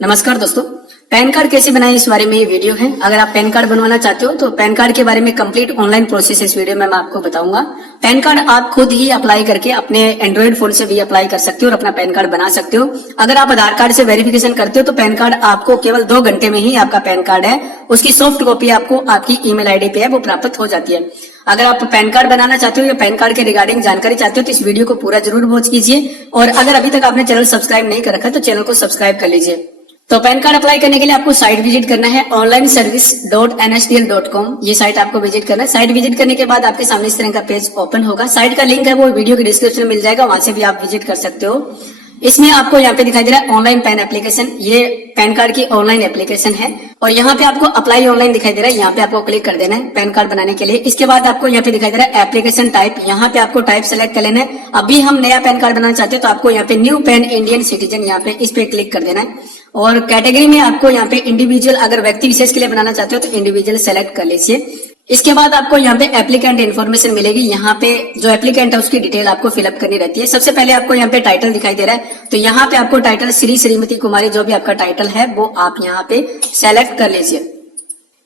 नमस्कार दोस्तों, pan card कैसे बनाएं इस बारे में ये वीडियो है। अगर आप पैन कार्ड बनवाना चाहते हो तो पैन कार्ड के बारे में कंप्लीट ऑनलाइन प्रोसेस इस वीडियो में मैं आपको बताऊंगा। पैन कार्ड आप खुद ही अप्लाई करके अपने एंड्रॉइड फोन से भी अप्लाई कर सकते हो और अपना पैन कार्ड बना सकते हो। अगर आप आधार कार्ड से वेरिफिकेशन करते हो तो पैन कार्ड आपको केवल 2 घंटे में ही आपका पैन कार्ड है उसकी सॉफ्ट कॉपी आपको आपकी ईमेल आईडी पे है वो प्राप्त हो जाती है। अगर आप पैन कार्ड बनाना चाहते हो या पैन कार्ड के रिगार्डिंग जानकारी चाहते हो तो इस वीडियो को पूरा जरूर वॉच कीजिए और अगर अभी तक आपने चैनल सब्सक्राइब नहीं कर रखा तो चैनल को सब्सक्राइब कर लीजिए। तो पैन कार्ड अप्लाई करने के लिए आपको साइट विजिट करना है onlineservice.nsdl.com। ये साइट आपको विजिट करना है। साइट विजिट करने के बाद आपके सामने इस तरह का पेज ओपन होगा। साइट का लिंक है वो वीडियो के डिस्क्रिप्शन में मिल जाएगा, वहां से भी आप विजिट कर सकते हो। इसमें आपको यहाँ पे दिखाई दे रहा है ऑनलाइन पैन एप्लीकेशन। ये पैन कार्ड की ऑनलाइन एप्लीकेशन है और यहाँ पे आपको अप्लाई ऑनलाइन दिखाई दे रहा है। यहाँ पे आपको क्लिक कर देना है पैन कार्ड बनाने के लिए। इसके बाद आपको यहाँ पे दिखाई दे रहा है एप्लीकेशन टाइप, यहाँ पे आपको टाइप सेलेक्ट कर लेना है। अभी हम नया पैन कार्ड बनाना चाहते हैं तो आपको यहाँ पे न्यू पैन इंडियन सिटीजन यहाँ पे इस पे क्लिक कर देना है और कैटेगरी में आपको यहाँ पे इंडिविजुअल, अगर व्यक्ति विशेष के लिए बनाना चाहते हो तो इंडिविजुअल सेलेक्ट कर लीजिए। इसके बाद आपको यहाँ पे एप्लीकेंट इन्फॉर्मेशन मिलेगी। यहाँ पे जो एप्लीकेंट है उसकी डिटेल आपको फिलअप करनी रहती है। सबसे पहले आपको यहाँ पे टाइटल दिखाई दे रहा है तो यहाँ पे आपको टाइटल श्री श्रीमती कुमारी जो भी आपका टाइटल है वो आप यहाँ पे सेलेक्ट कर लीजिए।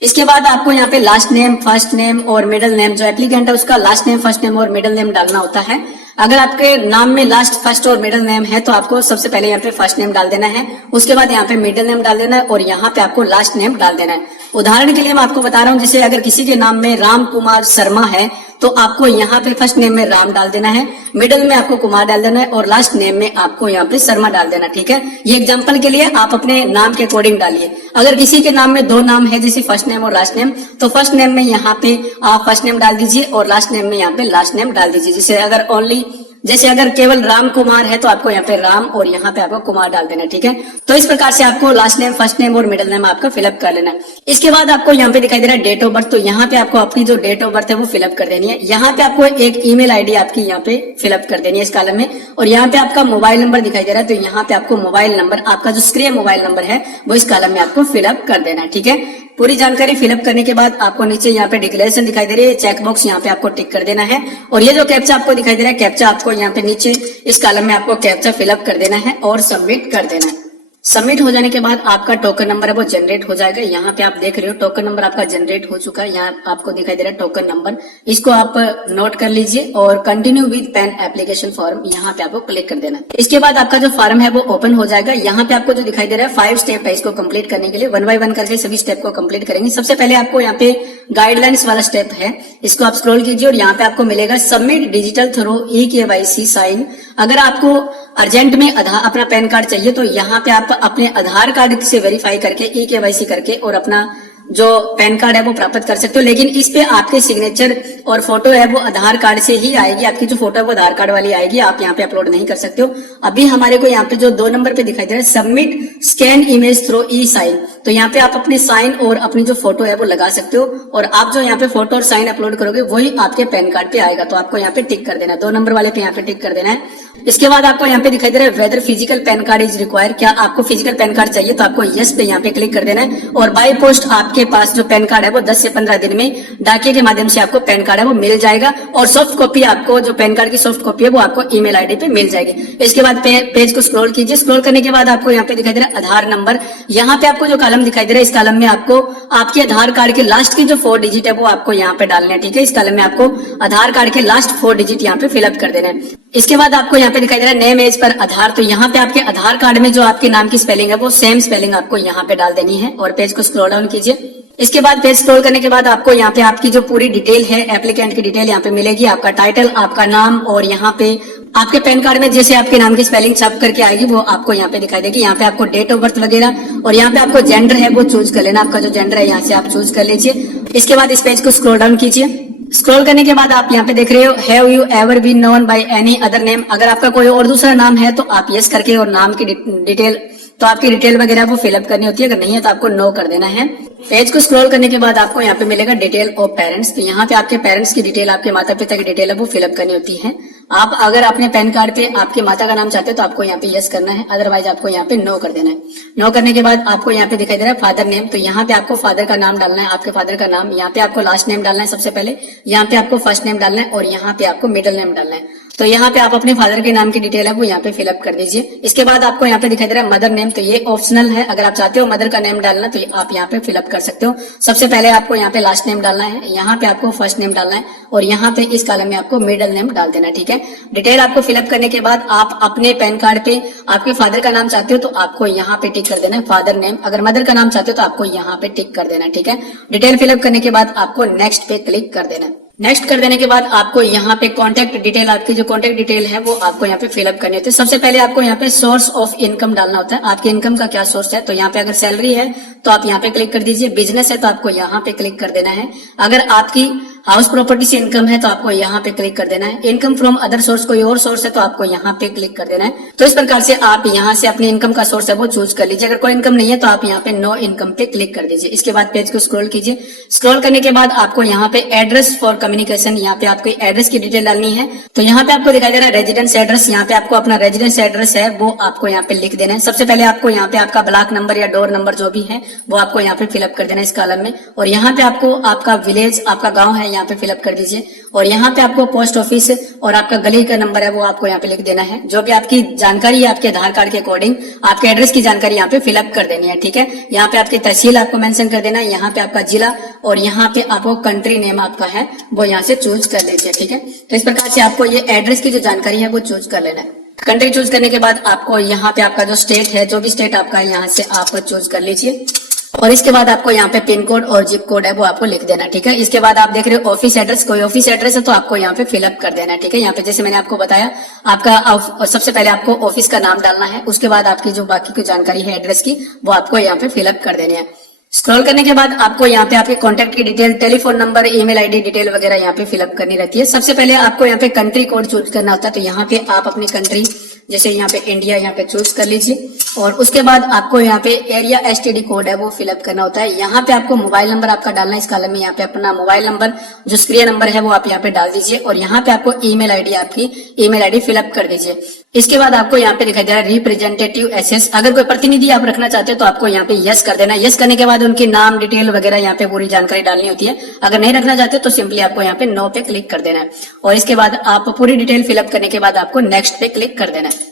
इसके बाद आपको यहाँ पे लास्ट नेम, फर्स्ट नेम और मिडिल नेम, जो एप्लीकेंट है उसका लास्ट नेम, फर्स्ट नेम और मिडिल नेम डालना होता है। अगर आपके नाम में लास्ट, फर्स्ट और मिडिल नेम है तो आपको सबसे पहले यहाँ पे फर्स्ट नेम डाल देना है, उसके बाद यहाँ पे मिडिल नेम डाल देना है और यहाँ पे आपको लास्ट नेम डाल देना है। उदाहरण के लिए मैं आपको बता रहा हूँ, जैसे अगर किसी के नाम में राम कुमार शर्मा है तो आपको यहाँ पे फर्स्ट नेम में राम डाल देना है, मिडिल में आपको कुमार डाल देना है और लास्ट नेम में आपको यहाँ पे शर्मा डाल देना। ठीक है, ये एग्जांपल के लिए आप अपने नाम के अकॉर्डिंग डालिए। अगर किसी के नाम में 2 नाम है जैसे फर्स्ट नेम और लास्ट नेम तो फर्स्ट नेम में यहाँ पे आप फर्स्ट नेम डाल दीजिए और लास्ट नेम में यहाँ पे लास्ट नेम डाल दीजिए। जैसे अगर केवल राम कुमार है तो आपको यहाँ पे राम और यहाँ पे आपको कुमार डाल देना। ठीक है, तो इस प्रकार से आपको लास्ट नेम, फर्स्ट नेम और मिडिल नेम आपका फिलअप कर लेना है। इसके बाद आपको यहाँ पे दिखाई दे रहा है डेट ऑफ बर्थ, तो यहाँ पे आपको अपनी जो डेट ऑफ बर्थ है वो फिलअप कर देनी है। यहाँ पे आपको एक ईमेल आईडी आपकी यहाँ पे फिलअप कर देनी है इस कॉलम में और यहाँ पे आपका मोबाइल नंबर दिखाई दे रहा है तो यहाँ पे आपको मोबाइल नंबर, आपका जो सक्रिय मोबाइल नंबर है वो इस कॉलम में आपको फिलअप कर देना है। ठीक है, पूरी जानकारी फिलअप करने के बाद आपको नीचे यहाँ पे डिक्लेरेशन दिखाई दे रही है, चेक बॉक्स यहाँ पे आपको टिक कर देना है और ये जो कैप्चा आपको दिखाई दे रहा है, कैप्चा आपको यहाँ पे नीचे इस कॉलम में आपको कैप्चा फिलअप कर देना है और सबमिट कर देना है। सबमिट हो जाने के बाद आपका टोकन नंबर है वो जनरेट हो जाएगा। यहाँ पे आप देख रहे हो टोकन नंबर आपका जनरेट हो चुका है। यहाँ आपको दिखाई दे रहा है टोकन नंबर, इसको आप नोट कर लीजिए और continue with pan application form यहाँ पे आपको क्लिक कर देना है। इसके बाद आपका जो फॉर्म है वो ओपन हो जाएगा। यहाँ पे आपको जो दिखाई दे रहा है 5 स्टेप है, इसको कंप्लीट करने के लिए 1 बाय 1 करके सभी स्टेप को कंप्लीट करेंगे। सबसे पहले आपको यहाँ पे गाइडलाइंस वाला स्टेप है, इसको आप स्क्रॉल कीजिए और यहाँ पे आपको मिलेगा submit digital through eKYC sign. अगर आपको अर्जेंट में अपना पैन कार्ड चाहिए तो यहाँ पे आप अपने आधार कार्ड से वेरीफाई करके eKYC करके और अपना जो पैन कार्ड है वो प्राप्त कर सकते हो, लेकिन इस पे आपके सिग्नेचर और फोटो है वो आधार कार्ड से ही आएगी। आपकी जो फोटो है वो आधार कार्ड वाली आएगी, आप यहाँ पे अपलोड नहीं कर सकते हो। अभी हमारे को यहाँ पे जो 2 नंबर पे दिखाई दे रहा है सबमिट स्कैन इमेज थ्रू ई साइन, तो यहाँ पे आप अपने साइन और अपनी जो फोटो है वो लगा सकते हो और आप जो यहाँ पे फोटो और साइन अपलोड करोगे वही आपके पैन कार्ड पे आएगा। तो आपको यहाँ पे टिक कर देना है, 2 नंबर वाले पे यहाँ पे टिक कर देना है। इसके बाद आपको यहाँ पे दिखाई दे रहा है whether physical PAN card is required, क्या आपको फिजिकल पैन कार्ड चाहिए तो आपको यस पे यहाँ पे क्लिक कर देना है और बाय पोस्ट आपके पास जो पैन कार्ड है वो 10 से 15 दिन में डाकिये के माध्यम से आपको पैन कार्ड है वो मिल जाएगा और सॉफ्ट कॉपी आपको जो पैन कार्ड की सॉफ्ट कॉपी है वो आपको ईमेल आईडी पे मिल जाएगी। इसके बाद पेज को स्क्रॉल कीजिए। स्क्रॉल करने के बाद आपको यहाँ पे दिखाई दे रहा है आधार नंबर। यहाँ पे आपको जो कॉलम दिखाई दे रहा है इस कॉलम में आपको आपके आधार कार्ड के लास्ट की जो 4 डिजिट है वो आपको यहाँ पे डालना है। ठीक है, इस कॉलम में आपको आधार कार्ड के लास्ट 4 डिजिट यहाँ पे फिलअप कर देना है। इसके बाद आपको यहाँ पे दिखाई दे रहा है नेम एज पर आधार, तो यहाँ पे आपके आधार कार्ड में जो आपके नाम की स्पेलिंग है वो सेम स्पेलिंग आपको यहाँ पे डाल देनी है और पेज को स्क्रॉल डाउन कीजिए। इसके बाद पेज स्क्रॉल करने के बाद आपको यहाँ पे आपकी जो पूरी डिटेल है एप्लीकेंट की डिटेल यहाँ पे मिलेगी, आपका टाइटल, आपका नाम और यहाँ पे आपके पैन कार्ड में जैसे आपके नाम की स्पेलिंग छप करके आएगी वो आपको यहाँ पे दिखाई देगी। यहाँ पे आपको डेट ऑफ बर्थ वगैरह और यहाँ पे आपको जेंडर है वो चूज कर लेना, आपका जो जेंडर है यहाँ से आप चूज कर लीजिए। इसके बाद इस पेज को स्क्रॉल डाउन कीजिए। स्क्रॉल करने के बाद आप यहाँ पे देख रहे हो have you ever been known by any other name, अगर आपका कोई और दूसरा नाम है तो आप यस करके और नाम की डिटेल, तो आपकी डिटेल वगैरह वो फिलअप करनी होती है, अगर नहीं है तो आपको नो कर देना है। पेज को स्क्रॉल करने के बाद आपको यहाँ पे मिलेगा डिटेल ऑफ पेरेंट्स, तो यहाँ पे आपके पेरेंट्स की डिटेल, आपके माता पिता की डिटेल है वो फिलअप करनी होती है। आप अगर अपने पैन कार्ड पे आपके माता का नाम चाहते हो तो आपको यहाँ पे यस करना है, अदरवाइज आपको यहाँ पे नो कर देना है। नो करने के बाद आपको यहाँ पे दिखाई दे रहा है फादर नेम, तो यहाँ पे आपको फादर का नाम डालना है, आपके फादर का नाम। यहाँ पे आपको लास्ट नेम डालना है सबसे पहले, यहाँ पे आपको फर्स्ट नेम डालना है और यहाँ पे आपको मिडिल नेम डालना है। तो यहाँ पे आप अपने फादर के नाम की डिटेल है वो यहाँ पे फिलअप कर दीजिए। इसके बाद आपको यहाँ पे दिखाई दे रहा है मदर नेम, तो ये ऑप्शनल है। अगर आप चाहते हो मदर का नेम डालना तो आप यहाँ पे फिलअप कर सकते हो। सबसे पहले आपको यहाँ पे लास्ट नेम डालना है, यहाँ पे आपको फर्स्ट नेम डालना है और यहाँ पे इस कॉलम में आपको मिडिल नेम डाल देना है। ठीक है, डिटेल आपको फिलअप करने के बाद आप अपने पैन कार्ड पे आपके फादर का नाम चाहते हो तो आपको यहाँ पे टिक कर देना है फादर नेम। अगर मदर का नाम चाहते हो तो आपको यहाँ पे टिक कर देना है। ठीक है, डिटेल फिलअप करने के बाद आपको नेक्स्ट पे क्लिक कर देना है। नेक्स्ट कर देने के बाद आपको यहाँ पे कॉन्टैक्ट डिटेल, आपकी जो कॉन्टैक्ट डिटेल है वो आपको यहाँ पे फिलअप करनी होती है। सबसे पहले आपको यहाँ पे सोर्स ऑफ इनकम डालना होता है, आपके इनकम का क्या सोर्स है। तो यहाँ पे अगर सैलरी है तो आप यहाँ पे क्लिक कर दीजिए, बिजनेस है तो आपको यहाँ पे क्लिक कर देना है, अगर आपकी हाउस प्रॉपर्टी से इनकम है तो आपको यहाँ पे क्लिक कर देना है, इनकम फ्रॉम अदर सोर्स कोई और सोर्स है तो आपको यहाँ पे क्लिक कर देना है। तो इस प्रकार से आप यहाँ से अपने इनकम का सोर्स है वो चूज कर लीजिए। अगर कोई इनकम नहीं है तो आप यहाँ पे नो इनकम पे क्लिक कर दीजिए। इसके बाद पेज को स्क्रॉल कीजिए, स्क्रॉल करने के बाद आपको यहाँ पे एड्रेस फॉर कम्युनिकेशन, यहाँ पे आपको एड्रेस की डिटेल डालनी है। तो यहाँ पे आपको दिखाई दे रहा है रेजिडेंस एड्रेस, यहाँ पे आपको अपना रेजिडेंस एड्रेस है वो आपको यहाँ पे लिख देना है। सबसे पहले आपको यहाँ पे आपका ब्लॉक नंबर या डोर नंबर जो भी है वो आपको यहाँ पे फिलअप कर देना है इस कॉलम में। और यहाँ पे आपको आपका विलेज, आपका गाँव है यहाँ पे फिलअप कर दीजिए। और यहाँ पे आपको पोस्ट ऑफिस और आपका गली का नंबर है वो आपको यहाँ पे लिख देना है। जो भी आपकी जानकारी है आपके आधार कार्ड के अकॉर्डिंग आपके एड्रेस की जानकारी यहाँ पे फिलअप कर देनी है। ठीक है, यहाँ पे आपकी तहसील आपको मेंशन कर देना है, यहाँ पे आपका जिला और यहाँ पे आपको कंट्री नेम आपका है वो यहाँ से चूज कर लीजिए। ठीक है, तो इस प्रकार से आपको ये एड्रेस की जो जानकारी है वो चूज कर लेना है। कंट्री चूज करने के बाद आपको यहाँ पे आपका जो स्टेट है, जो भी स्टेट आपका है यहाँ से आप चूज कर लीजिए। और इसके बाद आपको यहाँ पे पिन कोड और जिप कोड है वो आपको लिख देना। ठीक है, इसके बाद आप देख रहे हो ऑफिस एड्रेस, कोई ऑफिस एड्रेस है तो आपको यहाँ पे फिलअप कर देना है। ठीक है, यहाँ पे जैसे मैंने आपको बताया आपका सबसे पहले आपको ऑफिस का नाम डालना है, उसके बाद आपकी जो बाकी की जानकारी है एड्रेस की वो आपको यहाँ पे फिलअप कर देनी है। स्क्रॉल करने के बाद आपको यहाँ पे आपके कॉन्टैक्ट की detail, telephone number, email ID detail वगैरह यहाँ पे फिलअप करनी रहती है। सबसे पहले आपको यहाँ पे कंट्री कोड चूज करना होता है, तो यहाँ पे आप अपनी कंट्री जैसे यहाँ पे इंडिया यहाँ पे चूज कर लीजिए। और उसके बाद आपको यहाँ पे एरिया एसटीडी कोड है वो फिलअप करना होता है। यहाँ पे आपको मोबाइल नंबर आपका डालना है इस कॉलम में, यहाँ पे अपना मोबाइल नंबर जो सक्रिय नंबर है वो आप यहाँ पे डाल दीजिए। और यहाँ पे आपको ईमेल आईडी, आपकी ईमेल आईडी फिलअप कर दीजिए। इसके बाद आपको यहाँ पे दिखाई दे रहा है रिप्रेजेंटेटिव एसएस, अगर कोई प्रतिनिधि आप रखना चाहते हो तो आपको यहाँ पे यस कर देना है। यस करने के बाद उनके नाम डिटेल वगैरह यहाँ पे पूरी जानकारी डालनी होती है। अगर नहीं रखना चाहते तो सिंपली आपको यहाँ पे नो पे क्लिक कर देना है। और इसके बाद आप पूरी डिटेल फिलअप करने के बाद आपको नेक्स्ट पे क्लिक कर देना है।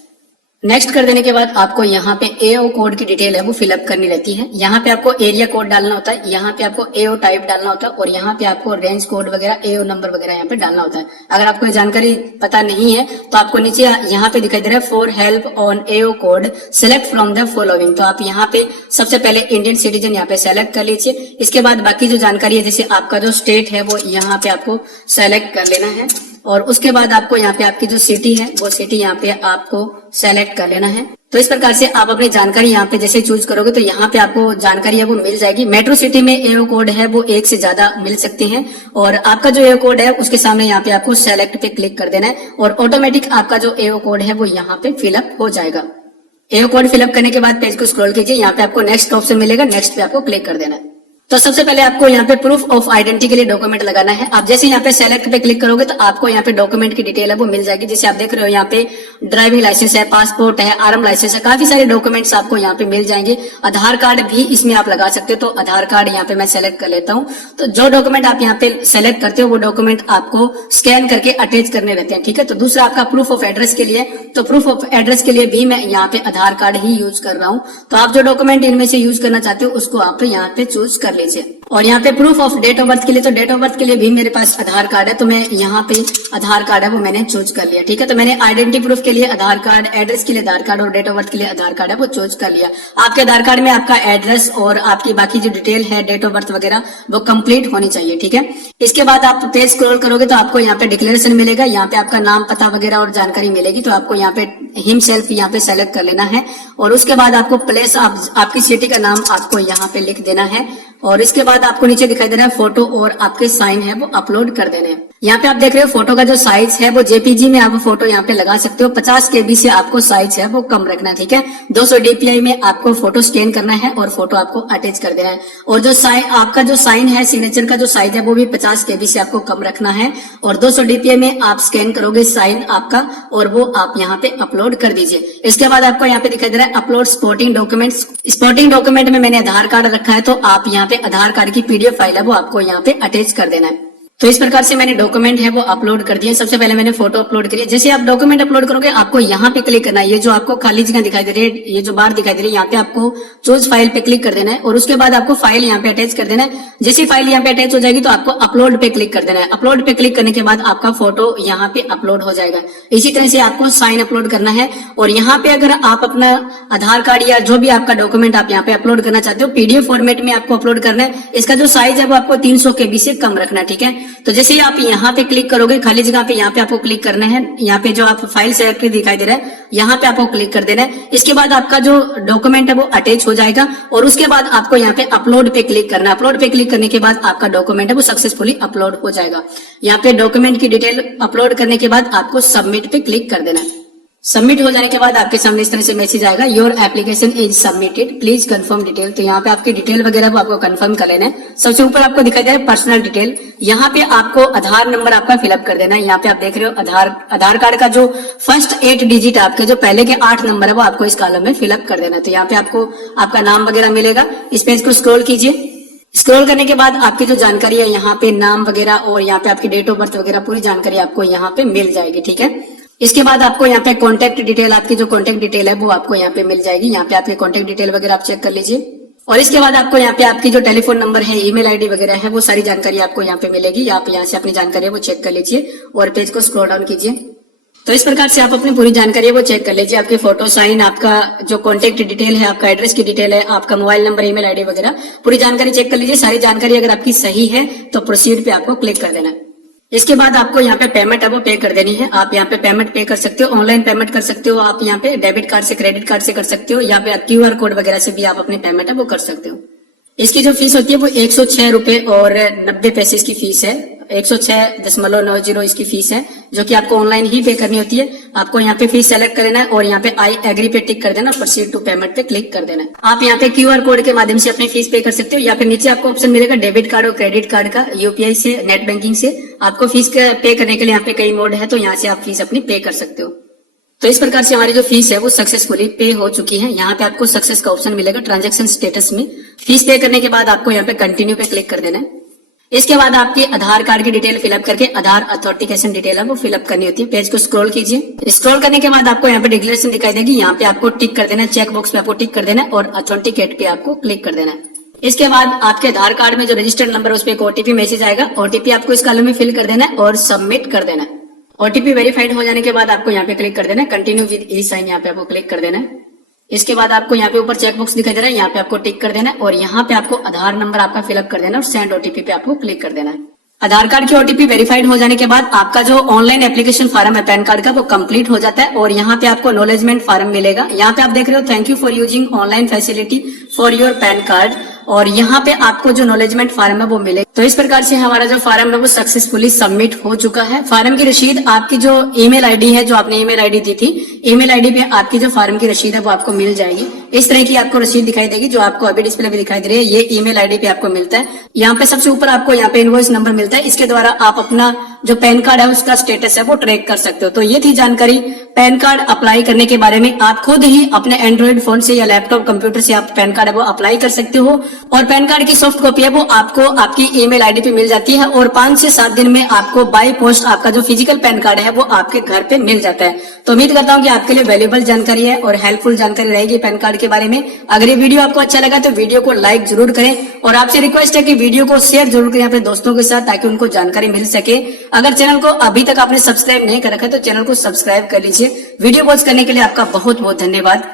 नेक्स्ट कर देने के बाद आपको यहाँ पे एओ कोड की डिटेल है वो फिलअप करनी रहती है। यहाँ पे आपको एरिया कोड डालना होता है, यहाँ पे आपको एओ टाइप डालना होता है और यहाँ पे आपको रेंज कोड वगैरह, एओ नंबर वगैरह यहाँ पे डालना होता है। अगर आपको ये जानकारी पता नहीं है तो आपको नीचे यहाँ पे दिखाई दे रहा है for help on AO code select from the following, तो आप यहाँ पे सबसे पहले इंडियन सिटीजन यहाँ पे सेलेक्ट कर लीजिए। इसके बाद बाकी जो जानकारी है जैसे आपका जो स्टेट है वो यहाँ पे आपको सेलेक्ट कर लेना है। और उसके बाद आपको यहाँ पे आपकी जो सिटी है वो सिटी यहाँ पे आपको सेलेक्ट कर लेना है। तो इस प्रकार से आप अपनी जानकारी यहाँ पे जैसे चूज करोगे तो यहाँ पे आपको जानकारी है वो मिल जाएगी। मेट्रो सिटी में एओ कोड है वो एक से ज्यादा मिल सकते हैं और आपका जो एओ कोड है उसके सामने यहाँ पे आपको सेलेक्ट पे क्लिक कर देना है और ऑटोमेटिक आपका जो एओ कोड है वो यहाँ पे फिलअप हो जाएगा। एओ कोड फिलअप करने के बाद पेज को स्क्रॉल कीजिए, यहाँ पे आपको नेक्स्ट का ऑप्शन मिलेगा, नेक्स्ट पे आपको क्लिक कर देना है। तो सबसे पहले आपको यहाँ पे प्रूफ ऑफ आइडेंटिटी के लिए डॉक्यूमेंट लगाना है। आप जैसे यहाँ पे सेलेक्ट पे क्लिक करोगे तो आपको यहाँ पे डॉक्यूमेंट की डिटेल है वो मिल जाएगी। जैसे आप देख रहे हो यहाँ पे ड्राइविंग लाइसेंस है, पासपोर्ट है, आरएम लाइसेंस है, काफी सारे डॉक्यूमेंट्स आपको यहाँ पे मिल जाएंगे। आधार कार्ड भी इसमें आप लगा सकते हो, तो आधार कार्ड यहाँ पे मैं सेलेक्ट कर लेता हूँ। तो जो डॉक्यूमेंट आप यहाँ पे सेलेक्ट करते हो वो डॉक्यूमेंट आपको स्कैन करके अटैच करने रहते हैं। ठीक है, तो दूसरा आपका प्रूफ ऑफ एड्रेस के लिए, तो प्रूफ ऑफ एड्रेस के लिए भी मैं यहाँ पे आधार कार्ड ही यूज कर रहा हूँ। तो आप जो डॉक्यूमेंट इनमें से यूज करना चाहते हो उसको आप यहाँ पे चूज कर लीजिए। और यहाँ पे proof of date of birth के लिए, तो डेट ऑफ बर्थ के लिए भी मेरे पास आधार कार्ड है, तो मैं यहाँ पे आधार कार्ड है वो मैंने चूज कर लिया। ठीक है, तो मैंने आइडेंटिटी प्रूफ के लिए आधार कार्ड, एड्रेस के लिए आधार कार्ड और डेट ऑफ बर्थ के लिए आधार कार्ड है वो चूज कर लिया। आपके आधार कार्ड में आपका एड्रेस और आपकी बाकी जो डिटेल है, डेट ऑफ बर्थ वगैरह वो कंप्लीट होनी चाहिए। ठीक है, इसके बाद आप पेज स्क्रॉल करोगे तो आपको यहाँ पे डिक्लेरेशन मिलेगा, यहाँ पे आपका नाम, पता वगैरह और जानकारी मिलेगी। तो आपको यहाँ पे हिमसेल्फ यहाँ पे सेलेक्ट कर लेना है और उसके बाद आपको प्लेस, आपकी सिटी का नाम आपको यहाँ पे लिख देना है। और इसके बाद आपको नीचे दिखाई दे रहा है फोटो और आपके साइन है वो अपलोड कर देने हैं। यहाँ पे आप देख रहे हो फोटो का जो साइज है वो जेपीजी में आप फोटो यहाँ पे लगा सकते हो। 50 केबी से आपको साइज है वो कम रखना है। ठीक है, 200 डीपीआई में आपको फोटो स्कैन करना है और फोटो आपको अटैच कर देना है। और जो आपका जो साइन है, सिग्नेचर का जो साइज है वो भी 50 केबी से आपको कम रखना है और 200 डीपीआई में आप स्कैन करोगे साइन आपका और वो आप यहाँ पे अपलोड कर दीजिए। इसके बाद आपको यहाँ पे दिखाई दे रहा है upload supporting documents. Supporting document में मैंने आधार कार्ड रखा है, तो आप यहाँ पे आधार कार्ड की पीडीएफ फाइल है वो आपको यहाँ पे अटैच कर देना है। तो इस प्रकार से मैंने डॉक्यूमेंट है वो अपलोड कर दिया। सबसे पहले मैंने फोटो अपलोड करी। जैसे आप डॉक्यूमेंट अपलोड करोगे आपको यहाँ पे क्लिक करना है। ये जो आपको खाली जगह दिखाई दे रही है, ये जो बार दिखाई दे रही है, यहाँ पे आपको चूज फाइल पे क्लिक कर देना है और उसके बाद आपको फाइल यहाँ पे अटैच कर देना है। जैसे फाइल यहाँ पे अटैच हो जाएगी तो आपको अपलोड पे क्लिक कर देना है। अपलोड पे क्लिक करने के बाद आपका फोटो यहाँ पे अपलोड हो जाएगा। इसी तरह से आपको साइन अपलोड करना है और यहाँ पे अगर आप अपना आधार कार्ड या जो भी आपका डॉक्यूमेंट आप यहाँ पे अपलोड करना चाहते हो पीडीएफ फॉर्मेट में आपको अपलोड करना है। इसका जो साइज है वो आपको 300 KB से कम रखना है, ठीक है। तो जैसे ही आप यहाँ पे क्लिक करोगे खाली जगह पे, यहाँ पे आपको क्लिक करना है। यहाँ पे जो आप फाइल सेलेक्ट दिखाई दे रहा है यहाँ पे आपको क्लिक कर देना है। इसके बाद आपका जो डॉक्यूमेंट है वो अटैच हो जाएगा और उसके बाद आपको यहाँ पे अपलोड पे क्लिक करना है। अपलोड पे क्लिक करने के बाद आपका डॉक्यूमेंट है वो सक्सेसफुली अपलोड हो जाएगा। यहाँ पे डॉक्यूमेंट की डिटेल अपलोड करने के बाद आपको सबमिट पे क्लिक कर देना है। सबमिट हो जाने के बाद आपके सामने इस तरह से मैसेज आएगा, your application is submitted, please confirm detail. तो यहाँ पे आपकी डिटेल वगैरह वो आपको कंफर्म कर लेना है। सबसे ऊपर आपको दिखाई दे रहा है पर्सनल डिटेल। यहाँ पे आपको आधार नंबर आपका फिलअप कर देना है। यहाँ पे आप देख रहे हो आधार कार्ड का जो फर्स्ट 8 डिजिट आपके जो पहले के 8 नंबर है वो आपको इस कॉलम में फिलअप कर देना है। तो यहाँ पे आपको आपका नाम वगैरह मिलेगा। इस पेज को स्क्रॉल कीजिए। स्क्रॉल करने के बाद आपकी जो जानकारी है यहाँ पे नाम वगैरह और यहाँ पे आपकी डेट ऑफ बर्थ वगैरह पूरी जानकारी आपको यहाँ पे मिल जाएगी, ठीक है। इसके बाद आपको यहाँ पे कॉन्टैक्ट डिटेल, आपकी जो कॉन्टैक्ट डिटेल है वो आपको यहाँ पे मिल जाएगी। यहाँ पे आपके कॉन्टैक्ट डिटेल वगैरह आप चेक कर लीजिए और इसके बाद आपको यहाँ पे आपकी जो टेलीफोन नंबर है, ईमेल आईडी वगैरह है वो सारी जानकारी आपको यहाँ पे मिलेगी। आप यहाँ से अपनी जानकारी है वो चेक कर लीजिए और पेज को स्क्रॉल डाउन कीजिए। तो इस प्रकार से आप अपनी पूरी जानकारी है वो चेक कर लीजिए। आपके फोटो, साइन, आपका जो कॉन्टैक्ट डिटेल है, आपका एड्रेस की डिटेल है, आपका मोबाइल नंबर, ईमेल आईडी वगैरह पूरी जानकारी चेक कर लीजिए। सारी जानकारी अगर आपकी सही है तो प्रोसीड पे आपको क्लिक कर देना है। इसके बाद आपको यहाँ पे पेमेंट है वो पे कर देनी है। आप यहाँ पे पेमेंट पे कर सकते हो, ऑनलाइन पेमेंट कर सकते हो, आप यहाँ पे डेबिट कार्ड से, क्रेडिट कार्ड से कर सकते हो, यहाँ पे QR कोड वगैरह से भी आप अपनी पेमेंट है वो कर सकते हो। इसकी जो फीस होती है वो 106 रुपए और 90 पैसे इसकी फीस है। 106.90 इसकी फीस है जो कि आपको ऑनलाइन ही पे करनी होती है। आपको यहाँ पे फीस सेलेक्ट कर लेना है और यहाँ पे आई एग्री पे टिक कर देना, प्रोसीड टू पेमेंट पे क्लिक कर देना है। आप यहाँ पे QR कोड के माध्यम से अपनी फीस पे कर सकते हो या फिर नीचे आपको ऑप्शन मिलेगा डेबिट कार्ड और क्रेडिट कार्ड का, UPI से, नेट बैंकिंग से। आपको फीस पे करने के लिए यहाँ पे कई मोड है तो यहाँ से आप फीस अपनी पे कर सकते हो। तो इस प्रकार से हमारी जो फीस है वो सक्सेसफुली पे हो चुकी है। यहाँ पे आपको सक्सेस का ऑप्शन मिलेगा ट्रांजैक्शन स्टेटस में। फीस पे करने के बाद आपको यहाँ पे कंटिन्यू पे क्लिक कर देना है। इसके बाद आपकी आधार कार्ड की डिटेल फिलअप करके आधार अथॉरिटिकेशन डिटेल है वो फिलअप करनी होती है। पेज को स्क्रॉल कीजिए। स्क्रॉल करने के बाद आपको यहाँ पे डिक्लेरेशन दिखाई देगी, यहाँ पे आपको टिक कर देना है, चेक बॉक्स पे आपको टिक कर देना है और अथॉरिटिकेट पे आपको क्लिक कर देना है। इसके बाद आपके आधार कार्ड में जो रजिस्टर्ड नंबर है उस पर एक OTP मैसेज आएगा। OTP आपको इस कॉलम में फिल कर देना है और सबमिट कर देना है। OTP वेरीफाइड हो जाने के बाद आपको यहाँ पे क्लिक कर देना है, कंटिन्यू विद ई साइन यहाँ पे आपको क्लिक कर देना है। इसके बाद आपको यहाँ पे ऊपर चेक बॉक्स दिखाई दे रहा है, यहाँ पे आपको टिक कर देना है और यहाँ पे आपको आधार नंबर आपका फिलअप कर देना है और सेंड OTP पे आपको क्लिक कर देना है। आधार कार्ड की OTP वेरीफाइड हो जाने के बाद आपका जो ऑनलाइन एप्लीकेशन फॉर्म है पैन कार्ड का वो कंप्लीट हो जाता है और यहाँ पे आपको एक्नॉलेजमेंट फॉर्म मिलेगा। यहाँ पे आप देख रहे हो, thank you for using online facility for your pan card, और यहाँ पे आपको जो एक्नॉलेजमेंट फॉर्म है वो मिलेगा। तो इस प्रकार से हमारा जो फॉर्म है वो सक्सेसफुली सबमिट हो चुका है। फॉर्म की रसीद आपकी जो ईमेल आईडी है, जो आपने ईमेल आईडी दी थी, ईमेल आईडी पे आपकी जो फॉर्म की रसीद है वो आपको मिल जाएगी। इस तरह की आपको रसीद दिखाई देगी जो आपको अभी डिस्प्ले पे दिखाई दे रही है। ये ईमेल आईडी पे आपको मिलता है। यहाँ पे सबसे ऊपर आपको यहाँ पे इनवॉइस नंबर मिलता है। इसके द्वारा आप अपना जो पैन कार्ड है उसका स्टेटस है वो ट्रैक कर सकते हो। तो ये थी जानकारी पैन कार्ड अप्लाई करने के बारे में। आप खुद ही अपने एंड्रॉइड फोन से या लैपटॉप कंप्यूटर से आप पैन कार्ड है वो अप्लाई कर सकते हो और पैन कार्ड की सॉफ्ट कॉपी है वो आपको आपकी ईमेल आईडी पे मिल जाती है और 5 से 7 दिन में आपको बाय पोस्ट आपका जो फिजिकल पैन कार्ड है वो आपके घर पे मिल जाता है। तो उम्मीद करता हूँ कि आपके लिए वैल्यूएबल जानकारी है और हेल्पफुल जानकारी रहेगी पैन कार्ड के बारे में। अगर ये वीडियो आपको अच्छा लगा तो वीडियो को लाइक जरूर करें और आपसे रिक्वेस्ट है कि वीडियो को शेयर जरूर करें अपने दोस्तों के साथ ताकि उनको जानकारी मिल सके। अगर चैनल को अभी तक आपने सब्सक्राइब नहीं कर रखा है तो चैनल को सब्सक्राइब कर लीजिए। वीडियो वॉच करने के लिए आपका बहुत बहुत धन्यवाद।